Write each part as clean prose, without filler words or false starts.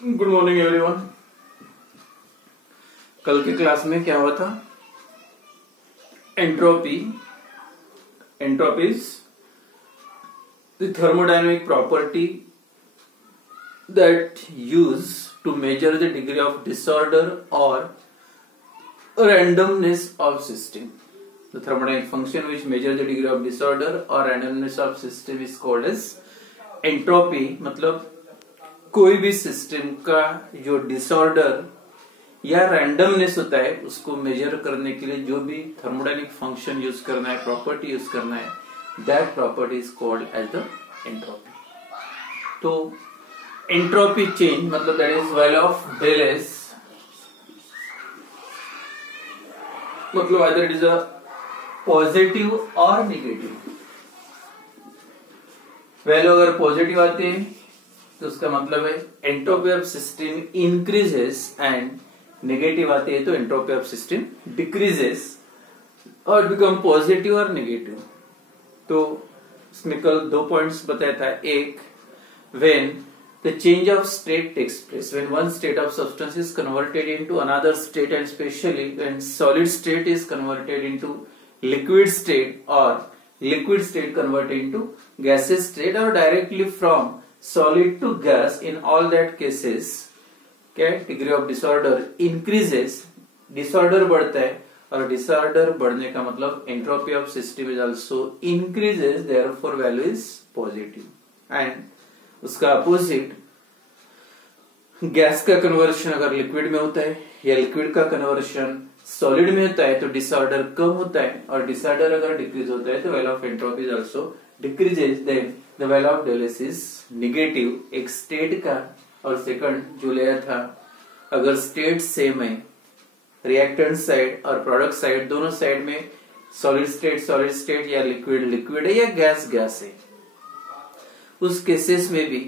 Good morning everyone. कल के class में क्या हुआ था? Entropy is the thermodynamic property that used to measure the degree of disorder or randomness of system. The thermodynamic function which measures the degree of disorder or randomness of system is called as entropy. मतलब कोई भी system का जो disorder या randomness होता है उसको major करने के लिए जो भी थर्मोडायनेमिक फंक्शन यूज करना है, प्रॉपर्टी यूज करना है, that property is called as the entropy. तो एंट्रोपी चेंज मतलब that is value of del S, मतलब either it is a positive और नेगेटिव। वैल्यू अगर पॉजिटिव आते हैं तो उसका मतलब है entropy of system increases, and negative आते हैं तो एंट्रोपी ऑफ सिस्टम डिक्रीजेस और बिकम पॉजिटिव और नेगेटिव। तो इसमें कल 2 पॉइंट्स बताया था। एक, when the change of state takes place, when one state of substance is converted into another state, and specially when solid state is converted into liquid state और liquid state converted into gases state, और directly from solid to gas, in all that cases क्या degree of disorder increases, disorder बढ़ता है और disorder बढ़ने का मतलब entropy of system is also increases, therefore value is positive. And उसका opposite, gas का कन्वर्शन अगर लिक्विड में होता है या लिक्विड का कन्वर्शन सॉलिड में होता है तो डिसऑर्डर कम होता है, और डिसऑर्डर अगर डिक्रीज होता है तो value of entropy is also decreases, then the value of del S is negative. एक स्टेट का और सेकंड जो लिया था, अगर स्टेट सेम है, रिएक्टेंट साइड और प्रोडक्ट साइड दोनों साइड में सॉलिड स्टेट या लिक्विड है या गैस है, उस केसेस में भी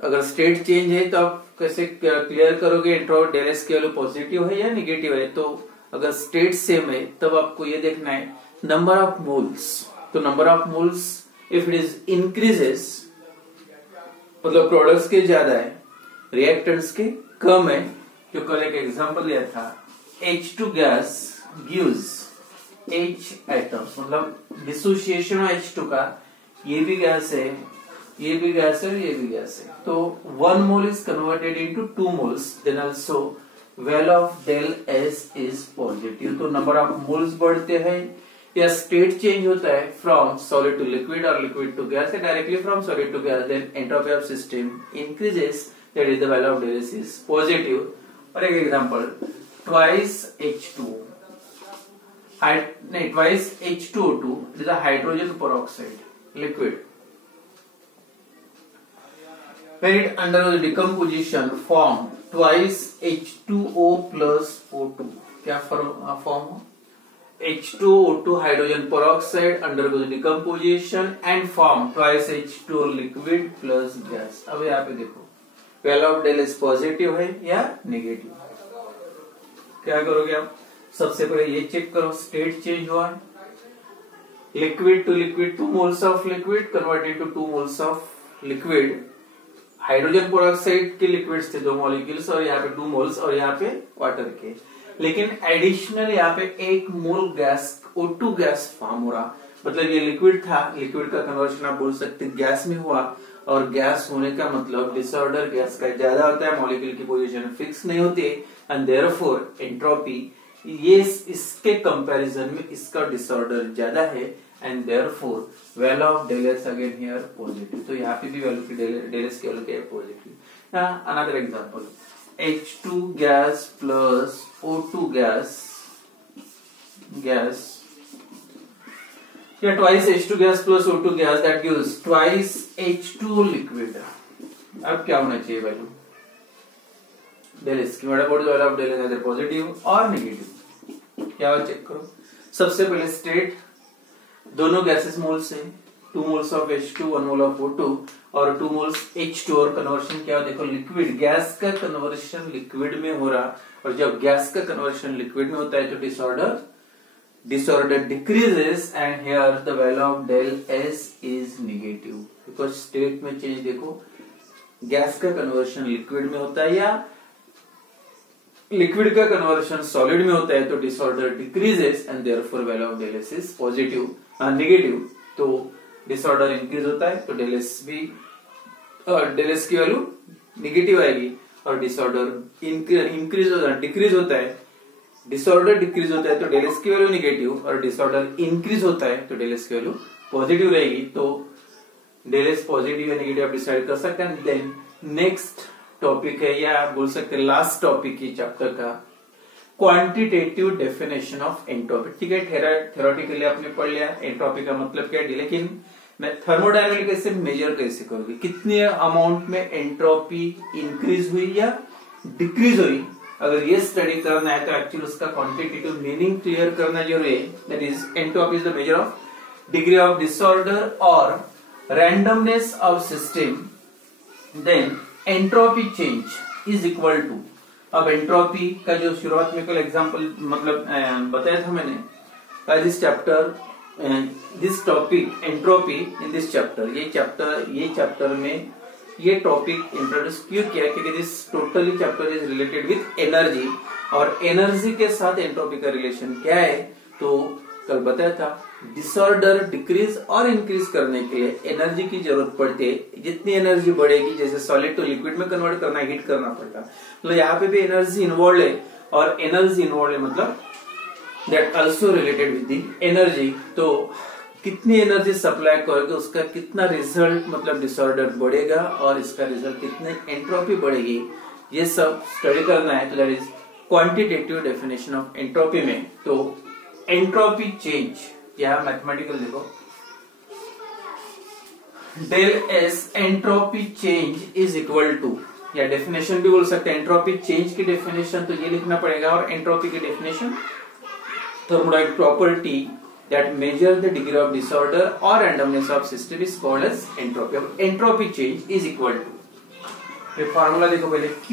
अगर स्टेट चेंज है तो आप कैसे क्लियर करोगे एंट्रोपी डेल एस की वैल्यू पॉजिटिव है या नेगेटिव है? तो अगर स्टेट सेम है तब आपको ये देखना है नंबर ऑफ मोल्स। तो number of moles if it is increases मतलब प्रोडक्ट्स के ज्यादा है, रिएक्टेंट्स के कम है। जो कल एक एग्जांपल लिया था, H2 gas gives H atoms, मतलब डिसोसिएशन ऑफ H2 का, ये भी गैस है, ये भी गैस है, ये भी गैस है, तो 1 mole is converted into 2 moles, then also value of del S is positive. तो नंबर ऑफ मोल्स बढ़ते हैं या स्टेट चेंज होता है फ्रॉम सॉलिड टू लिक्विड और liquid to gas, directly from solid to gas, then entropy of system increases, that is the value of del S is positive. और एक example, twice H2 twice H2O2 it is a hydrogen peroxide liquid, when it undergoes decomposition form twice H2O plus O2, क्या form हो? H2O2 hydrogen peroxide undergoes decomposition and form twice H2O liquid plus gas। अब यहाँ पे देखो value of del S positive है या negative. क्या करोगे आप? सबसे पहले ये चेक करो, स्टेट चेंज हुआ है, liquid to liquid 2 moles of liquid converted to 2 moles of liquid. Hydrogen peroxide के लिक्विड्स थे 2 मॉलिक्यूल्स और यहाँ पे 2 मोल्स और यहाँ पे वाटर के, लेकिन एडिशनल यहाँ पे 1 मोल गैस O2 गैस फॉर्म हो रहा, मतलब ये लिक्विड था, लिक्विड का कन्वर्शन आप बोल सकते गैस में हुआ, और गैस होने का मतलब डिसऑर्डर गैस का ज्यादा होता है, मॉलिक्यूल की पोजीशन फिक्स नहीं होती, एंड देयरफॉर एंट्रोपी ये इसके कंपैरिजन में इसका डिसऑर्डर ज्यादा है, and therefore value of del S again here positive. तो यहाँ पे भी वैल्यू की डेल एस की वैल्यू क्या है? Positive. Another example, H2 gas plus O2 gas या twice H2 gas plus O2 gas that gives twice H2O liquid। अब क्या होना चाहिए वैल्यू डेल एस की? Value of del S positive और नेगेटिव। क्या चेक करो, सबसे पहले स्टेट दोनों गैसेस मोल्स हैं, 2 moles of H2 1 mole of O2 और 2 मोल्स H2, और कन्वर्शन क्या देखो, लिक्विड गैस का कन्वर्शन लिक्विड में हो रहा, और जब गैस का कन्वर्शन लिक्विड में होता है तो disorder decreases, and here the value of del S is negative, because state में चेंज देखो, गैस का कन्वर्शन लिक्विड में होता है या लिक्विड का कन्वर्शन सॉलिड में होता है तो disorder decreases and therefore value of del S is positive negative. तो डिसऑर्डर इंक्रीज होता है तो डेल एस की वैल्यू नेगेटिव आएगी और डिसऑर्डर इंक्रीज डिक्रीज होता है, डिसऑर्डर डिक्रीज होता है तो डेल एस की वैल्यू नेगेटिव और डिसऑर्डर इंक्रीज होता है तो डेल एस की वैल्यू पॉजिटिव रहेगी। तो डेल एस पॉजिटिव या नेगेटिव आप डिसाइड कर सकते हैं। देन नेक्स्ट टॉपिक है या आप बोल सकते हैं लास्ट टॉपिक की चैप्टर का क्वांटिटेटिव डेफिनेशन ऑफ एंट्रोपी। ठीक है, थ्योरेटिकली आपने पढ़ लिया एंट्रोपी का मतलब क्या है, लेकिन मैं थर्मोडायनामिक से मेजर कैसे करूंगी, कितने अमाउंट में एंट्रोपी इंक्रीज हुई या डिक्रीज हुई। अगर ये स्टडी करना है तो एक्चुअली उसका क्वांटिटेटिव मीनिंग क्लियर करना जरूरी है। That is entropy is the measure of degree of disorder or randomness of system. Then entropy change is equal to, अब एंट्रोपी का जो शुरुआत में कल एग्जांपल मतलब बताया था मैंने, this chapter this topic entropy in this chapter, ये चैप्टर में ये टॉपिक इंट्रोड्यूस क्यों किया, क्योंकि this totally chapter is related with energy और एनर्जी के साथ एंट्रोपी का रिलेशन क्या है। तो कल बताया था डिसऑर्डर डिक्रीज और इंक्रीज करने के लिए एनर्जी की जरूरत पड़ती है। जितनी एनर्जी बढ़ेगी, जैसे सॉलिड टू लिक्विड में कन्वर्ट करना, हीट करना पड़ता, मतलब यहाँ पे भी एनर्जी इन्वॉल्व है और एनर्जी इन्वॉल्व है मतलब that also related with the energy. तो कितनी एनर्जी सप्लाई करोगे उसका कितना रिजल्ट मतलब डिसऑर्डर बढ़ेगा और इसका रिजल्ट कितने एंट्रोपी बढ़ेगी, ये सब स्टडी करना है। तो that is quantitative definition of entropy में। तो एंट्रोपी चेंज यहां मैथमेटिकल देखो, del S entropy change is equal to, या डेफिनेशन भी बोल सकते हैं एंट्रोपी चेंज की डेफिनेशन तो ये लिखना पड़ेगा और एंट्रोपी की definition thermodynamic property that measure the degree of disorder or randomness of system is called as entropy. अब entropy change is equal to, ये फार्मूला देखो पहले, Q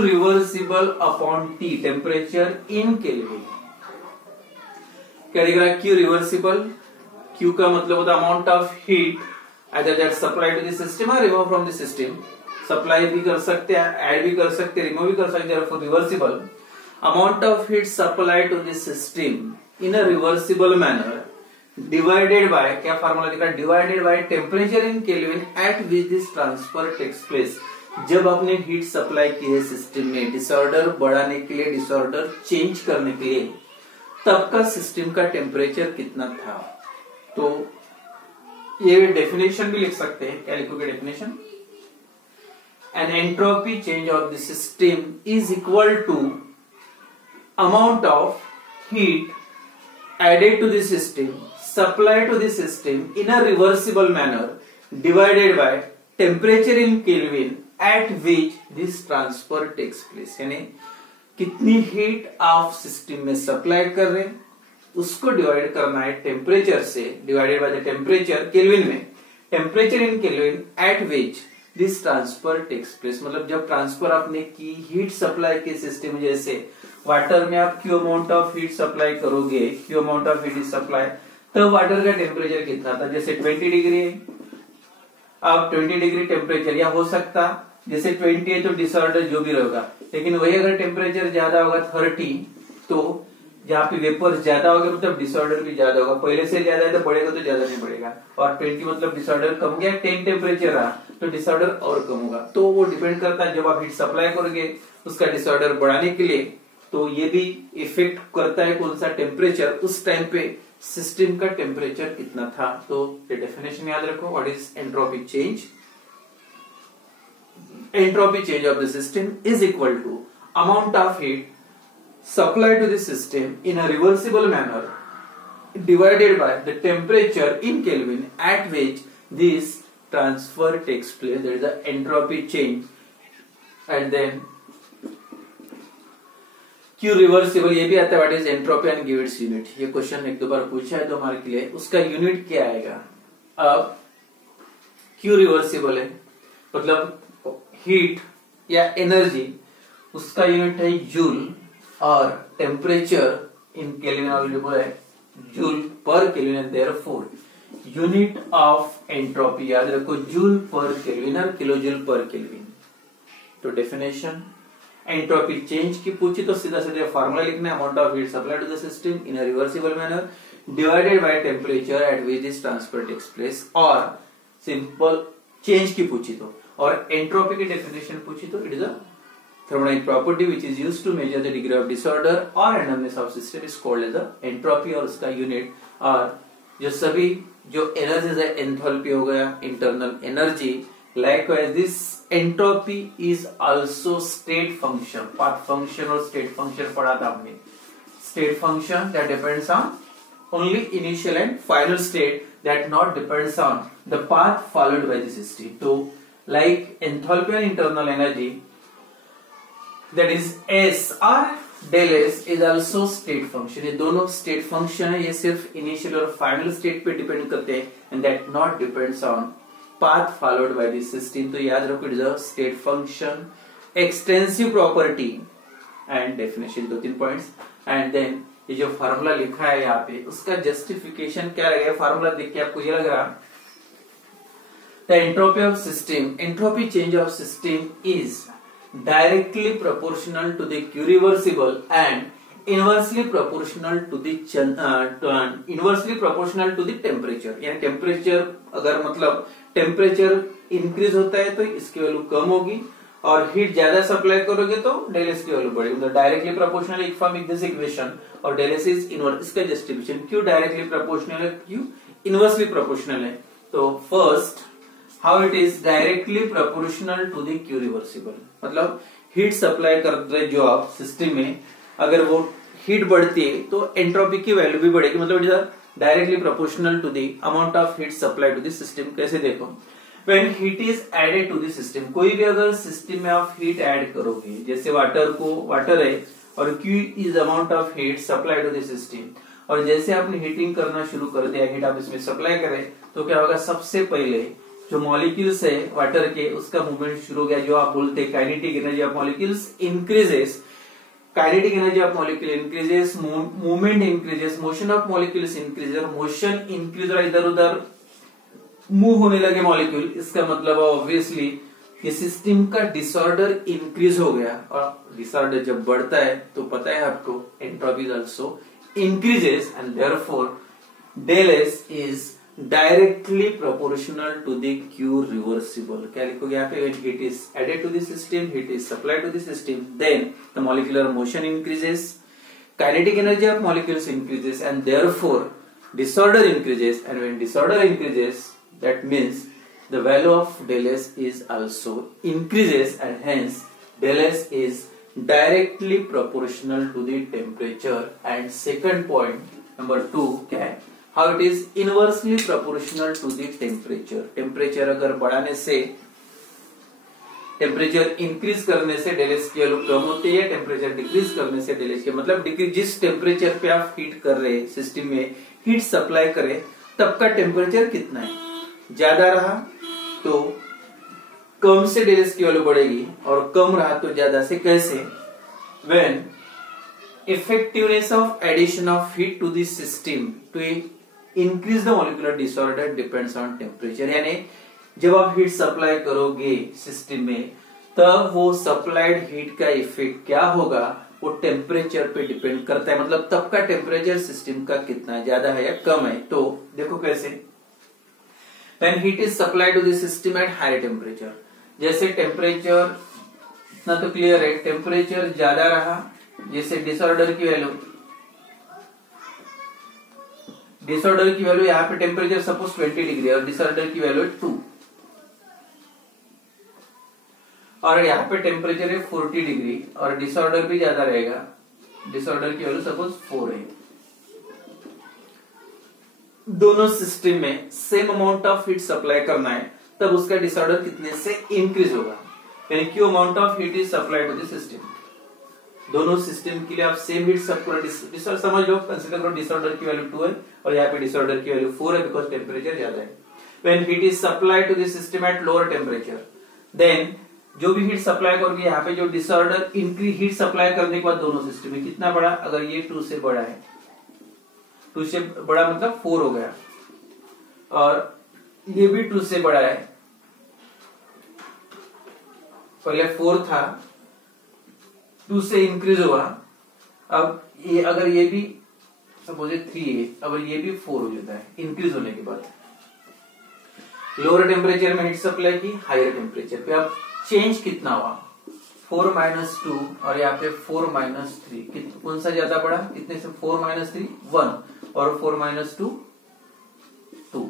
reversible upon T temperature in Kelvin। क्या दिख रहा है Q reversible, Q का मतलब होता है amount of heat either that supply to the system or remove from the system। Supply भी कर सकते हैं, ऐड भी कर सकते हैं, रिमूव भी कर सकते हैं, therefore reversible। Amount of heat supplied to the system in a reversible manner divided by, क्या फार्मूला दिखा, divided by temperature in Kelvin at which this transfer takes place। जब आपने हीट सप्लाई की है सिस्टम में डिसऑर्डर बढ़ाने के लिए, डिसऑर्डर चेंज करने के लिए, तब का सिस्टम का टेम्परेचर कितना था। तो ये डेफिनेशन भी लिख सकते हैं, क्या लिखोगे definition, an entropy change of the system is equal to amount of heat added to the system supplied to the system in a reversible manner divided by temperature in Kelvin at which this transfer takes place। यानी कितनी heat आप system में supply कर रहे हैं उसको divide करना है टेम्परेचर से, divided by the temperature kelvin में, temperature in kelvin at which this transfer takes place. मतलब जब ट्रांसफर आपने की हीट सप्लाई के सिस्टम में, जैसे वाटर में आप Q amount of heat supply करोगे, Q amount of heat supply, तब वाटर का टेम्परेचर कितना था, जैसे 20 डिग्री है, अब 20 डिग्री टेम्परेचर, या हो सकता जैसे 20 है तो डिसऑर्डर जो भी रहेगा, लेकिन वही अगर टेम्परेचर ज्यादा होगा 30, तो जहाँ पे वेपर ज्यादा होगा मतलब डिसऑर्डर भी ज्यादा होगा, पहले से ज्यादा है तो बढ़ेगा तो ज्यादा नहीं बढ़ेगा, और 20 मतलब डिसऑर्डर कम गया, 10 टेम्परेचर रहा तो डिसऑर्डर और कम होगा। तो वो डिपेंड करता है जब आप हीट सप्लाई करोगे उसका डिसऑर्डर बढ़ाने के लिए, तो ये भी इफेक्ट करता है कौन सा टेम्परेचर, उस टाइम पे सिस्टम का टेम्परेचर कितना था। तो ये डेफिनेशन याद रखो, what is entropy change, entropy change of the system is equal to amount of heat supplied to the system in a reversible manner divided by the temperature in Kelvin at which this transfer takes place, that is the entropy change। and then Q reversible, ये भी आता है, what is entropy and give its unit। ये question एक दो बार पूछा है 2 mark के लिए, उसका यूनिट क्या आएगा। अब Q रिवर्सिबल है मतलब हीट या एनर्जी, उसका यूनिट है जूल, और टेम्परेचर इन केल्विन अवेलेबल है joule per kelvin, therefore unit of entropy, याद रखो जूल पर केल्विन और किलो जूल पर केल्विन। तो डेफिनेशन, एंट्रोपी चेंज की पूछी तो सीधा सीधा फॉर्मूला लिखना है, amount of heat supply to the system in a reversible manner divided by temperature at which this transfer takes place. और सिंपल चेंज की पूछी तो, और एंट्रोपी की डेफिनेशन पूछी तो it is a thermodynamic property which is used to measure the degree of disorder or randomness of system is called as the entropy, और उसका यूनिट और जो सभी जो एनर्जीज है, एंथैल्पी हो गया, internal energy, likewise this entropy is also state function. Path function और स्टेट फंक्शन पढ़ा था हमने। State function that depends on only initial and final state that not depends on the path followed by the system. So like enthalpy and internal energy, that is S or del S is also state function। ये दोनों state function है, ये सिर्फ initial और final state पे depend करते हैं and that not depends on path followed by the system। तो याद रखो it is a state function, extensive property and definition, दो तीन points। and then ये जो फार्मूला लिखा है यहाँ पे उसका जस्टिफिकेशन क्या लगेगा, फार्मूला देख के आपको ये लग रहा the entropy of system, entropy change of system is directly proportional to the Q reversible and inversely proportional to the temperature। यानी टेम्परेचर अगर मतलब टेम्परेचर इंक्रीज होता है तो इसकी वैल्यू कम होगी, और हीट ज्यादा सप्लाई करोगे तो डेल एस की वैल्यू बढ़ेगी। मतलब डायरेक्टली प्रोपोर्शनल एक फॉर्म दिस इक्वेशन, और डेल एस इज इनवर्स। इसका जस्टिफिकेशन क्यों डायरेक्टली प्रोपोर्शनल है, क्यों इनवर्सली प्रोपोर्शनल है। तो first how it is directly proportional to the Q reversible, मतलब हीट सप्लाई कर रहे जो आप सिस्टम में, अगर वो हीट बढ़ती है तो एंट्रोपी की वैल्यू भी बढ़ेगी। मतलब directly proportional to the amount of heat supply to the system. कैसे देखो, when heat is added to the system, कोई भी अगर सिस्टम में आप हीट ऐड करोगे, जैसे वाटर है और Q is amount of heat supplied to the system, और जैसे आपने हीटिंग करना शुरू कर दिया, हीट आप इसमें सप्लाई करें तो क्या होगा, सबसे पहले जो मॉलिक्यूल्स है वाटर के उसका मूवमेंट शुरू हो गया, जो आप बोलते हैं kinetic energy of molecules increases. Kinetic energy of molecule increases, movement increases, motion of molecules increases, motion increase और इधर उधर मूव होने लगे मॉलिक्यूल। इसका मतलब ऑब्वियसली ये सिस्टम का डिसऑर्डर इंक्रीज हो गया, और डिसऑर्डर जब बढ़ता है तो पता है आपको entropy also increases and therefore del S is directly proportional to the Q reversible. क्या लिखोगे यहाँ पे, when heat is added to the system, heat is supplied to the system, then the molecular motion increases, kinetic energy of molecules increases, and therefore disorder increases, and when disorder increases that means the value of del S is also increases, and hence del S is directly proportional to the temperature। and second point number 2 क्या है, how it is inversely proportional to the temperature। Temperature अगर बढ़ाने से, temperature increase करने से del S की value कम होती है, टेम्परेचर डिक्रीज करने से डेल एस की, मतलब जिस टेम्परेचर पे आप हीट कर रहे हैं सिस्टम में, हीट सप्लाई करें तब का टेम्परेचर कितना है, ज्यादा रहा तो कम से डेल एस की वैल्यू बढ़ेगी, और कम रहा तो ज्यादा से। कैसे, when effectiveness of addition of heat to the system to increase the molecular disorder depends on temperature. यानी जब आप हीट सप्लाई करोगे सिस्टम में तब वो सप्लाइड हीट का इफेक्ट क्या होगा, वो टेम्परेचर पे डिपेंड करता है। मतलब तब का टेम्परेचर सिस्टम का कितना है, ज्यादा है या कम है। तो देखो कैसे, when heat is supplied to the system at higher temperature, जैसे टेम्परेचर इतना तो क्लियर है, टेम्परेचर ज्यादा रहा, जैसे डिसऑर्डर की वैल्यू यहाँ पे टेम्परेचर सपोज 20 डिग्री और डिसऑर्डर की वैल्यू 2, और यहाँ पे टेम्परेचर है 40 डिग्री और डिसऑर्डर भी ज्यादा रहेगा, डिसऑर्डर की वैल्यू सपोज 4 है। दोनों सिस्टम में same amount of heat supply करना है, तब उसका डिसऑर्डर कितने से इंक्रीज होगा, यानी Q amount of heat is supply to the system. दोनों सिस्टम के लिए आप सेम हीट डिसऑर्डर समझ लो, कंसीडर करो डिसऑर्डर की वैल्यू 2 है और यहाँ पे डिसऑर्डर की वैल्यू 4 है, बिकॉज टेम्परेचर ज्यादा है। When heat is supply to the system at lower temperature, then जो भी हीट सप्लाई करोगे यहाँ पे जो डिसऑर्डर इंक्रीज, हीट सप्लाई करने के बाद दोनों सिस्टम में कितना बड़ा, अगर ये 2 से बड़ा है, 2 से बड़ा मतलब 4 हो गया, और ये भी 2 से बड़ा है। पहले 4 था, 2 से इंक्रीज हुआ, अब ये अगर ये भी सपोज 3 है, अगर ये भी 4 हो जाता है इंक्रीज होने के बाद, लोअर टेम्परेचर में हीट सप्लाई की, हायर टेम्परेचर पे अब चेंज कितना हुआ, 4 - 2 और यहाँ पे 4 - 3, कौन सा ज्यादा पड़ा, कितने से 4 - 3 1 और 4 - 2 2,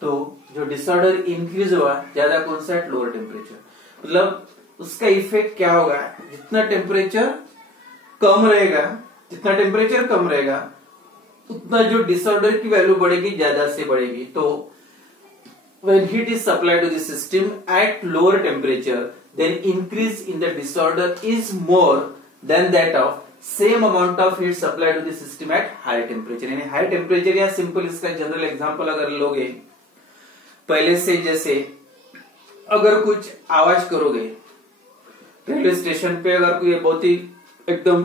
तो जो डिसऑर्डर इंक्रीज हुआ ज्यादा कौन सा है, लोअर टेम्परेचर। मतलब उसका इफेक्ट क्या होगा, जितना टेम्परेचर कम रहेगा, जितना टेम्परेचर कम रहेगा उतना जो डिसऑर्डर की वैल्यू बढ़ेगी, ज्यादा से बढ़ेगी। तो when heat is supplied to the system at lower temperature, then increase in the disorder is more than that of same amount of heat supplied to the system at higher temperature। यानी high temperature, या simple इसका general example अगर लोगे, पहले से जैसे अगर कुछ आवाज करोगे रेलवे स्टेशन पे, अगर कोई बहुत ही एकदम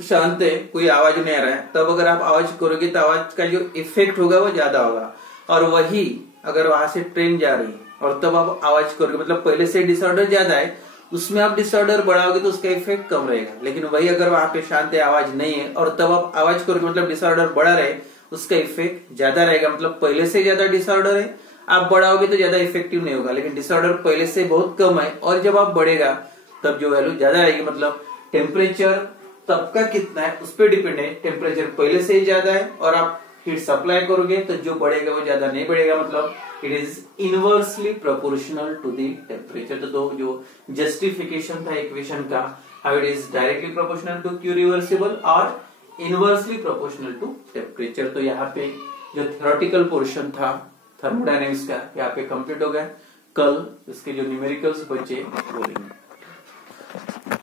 शांत है, कोई आवाज नहीं आ रहा है, तब अगर आप आवाज करोगे तो आवाज का जो इफेक्ट होगा वो ज्यादा होगा। और वही अगर वहां से ट्रेन जा रही है और तब आप आवाज करोगे, मतलब पहले से डिसऑर्डर ज्यादा है, उसमें आप डिसऑर्डर बढ़ाओगे तो उसका इफेक्ट कम रहेगा। लेकिन वही अगर वहां पे शांत है, आवाज नहीं है, और तब आप आवाज करोगे, मतलब डिसऑर्डर बढ़ा रहे, उसका इफेक्ट ज्यादा रहेगा। मतलब पहले से ज्यादा डिसऑर्डर है, आप बढ़ाओगे तो ज्यादा इफेक्टिव नहीं होगा। लेकिन डिसऑर्डर पहले से बहुत कम है और जब आप बढ़ेगा तब जो वैल्यू ज्यादा रहेगी। मतलब टेम्परेचर तब का कितना है उस पर डिपेंड है। टेम्परेचर पहले से ही ज्यादा है और आप हीट सप्लाई करोगे तो जो बढ़ेगा वो ज्यादा नहीं बढ़ेगा। मतलब it is inversely proportional to the temperature. तो जो जस्टिफिकेशन था इक्वेशन का, how it is directly proportional to Q reversible और इनवर्सली प्रोपोर्शनल टू टेम्परेचर। तो यहाँ पे जो थ्योरेटिकल पोर्शन था थर्मोडायनेमिक्स का यहाँ पे कंप्लीट हो गया। कल इसके जो न्यूमेरिकल्स बचे बोलेंगे।